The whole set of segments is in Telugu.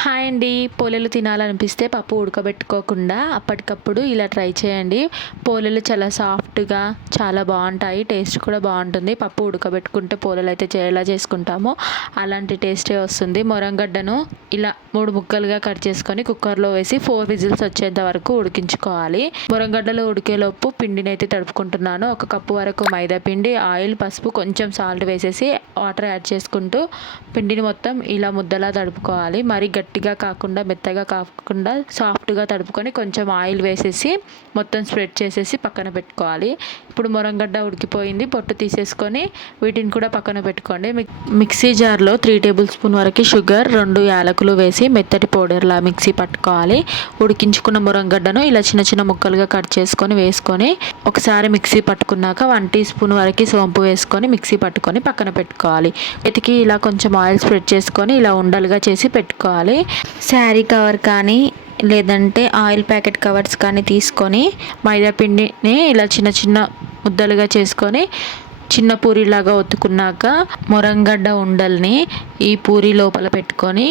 హాయ్ అండి. పోలేలు తినాలనిపిస్తే పప్పు ఉడకబెట్టుకోకుండా అప్పటికప్పుడు ఇలా ట్రై చేయండి. పోలేలు చాలా సాఫ్ట్గా చాలా బాగుంటాయి. టేస్ట్ కూడా బాగుంటుంది. పప్పు ఉడకబెట్టుకుంటే పోలేలు అయితే ఎలా చేసుకుంటామో అలాంటి టేస్టే వస్తుంది. మొరంగడ్డను ఇలా 3 ముక్కలుగా కట్ చేసుకొని కుక్కర్లో వేసి 4 విజిల్స్ వచ్చేంత వరకు ఉడికించుకోవాలి. మొరంగడ్డలు ఉడికేలోపు పిండిని అయితే తడుపుకుంటున్నాను. 1 కప్పు వరకు మైదా పిండి, ఆయిల్, పసుపు, కొంచెం సాల్ట్ వేసేసి వాటర్ యాడ్ చేసుకుంటూ పిండిని మొత్తం ఇలా ముద్దలా తడుపుకోవాలి. మరి గట్టిగా కాకుండా మెత్తగా కాకుండా సాఫ్ట్గా తడుపుకొని కొంచెం ఆయిల్ వేసేసి మొత్తం స్ప్రెడ్ చేసేసి పక్కన పెట్టుకోవాలి. ఇప్పుడు మొరంగడ్డ ఉడికిపోయింది. పొట్టు తీసేసుకొని వీటిని కూడా పక్కన పెట్టుకోండి. మిక్సీ జార్లో 3 టేబుల్ స్పూన్ వరకు షుగర్, 2 యాలకులు వేసి మెత్తటి పౌడర్లా మిక్సీ పట్టుకోవాలి. ఉడికించుకున్న మొరంగడ్డను ఇలా చిన్న చిన్న ముక్కలుగా కట్ చేసుకొని వేసుకొని ఒకసారి మిక్సీ పట్టుకున్నాక 1 టీ స్పూన్ వరకు సోంపు వేసుకొని మిక్సీ పట్టుకొని పక్కన పెట్టుకోవాలి. చేతికి ఇలా కొంచెం ఆయిల్ స్ప్రెడ్ చేసుకొని ఇలా ఉండలుగా చేసి పెట్టుకోవాలి. శారీ కవర్ కానీ లేదంటే ఆయిల్ ప్యాకెట్ కవర్స్ కానీ తీసుకొని మైదా పిండిని ఇలా చిన్న చిన్న ముద్దలుగా చేసుకొని చిన్న పూరిలాగా ఒత్తుకున్నాక మొరంగడ్డ ఉండల్ని ఈ పూరి లోపల పెట్టుకొని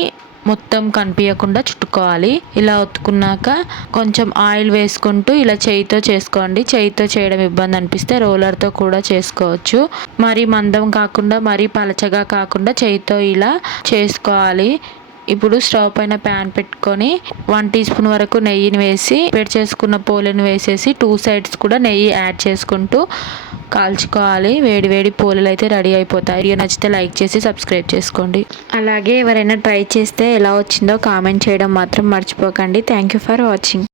మొత్తం కనిపించకుండా చుట్టుకోవాలి. ఇలా ఒత్తుకున్నాక కొంచెం ఆయిల్ వేసుకుంటూ ఇలా చేయితో చేసుకోండి. చేయితో చేయడం ఇబ్బంది అనిపిస్తే రోలర్తో కూడా చేసుకోవచ్చు. మరీ మందం కాకుండా మరీ పలచగా కాకుండా చేయితో ఇలా చేసుకోవాలి. ఇప్పుడు స్టవ్ పైన ప్యాన్ పెట్టుకొని 1 టీ స్పూన్ వరకు నెయ్యిని వేసి ప్రిపేర్ చేసుకున్న పోలేను వేసేసి 2 సైడ్స్ కూడా నెయ్యి యాడ్ చేసుకుంటూ కాల్చుకోవాలి. వేడి వేడి పోలేలు అయితే రెడీ అయిపోతాయి. వీడియో నచ్చితే లైక్ చేసి సబ్స్క్రైబ్ చేసుకోండి. అలాగే ఎవరైనా ట్రై చేస్తే ఎలా వచ్చిందో కామెంట్ చేయడం మాత్రం మర్చిపోకండి. Thank you for watching.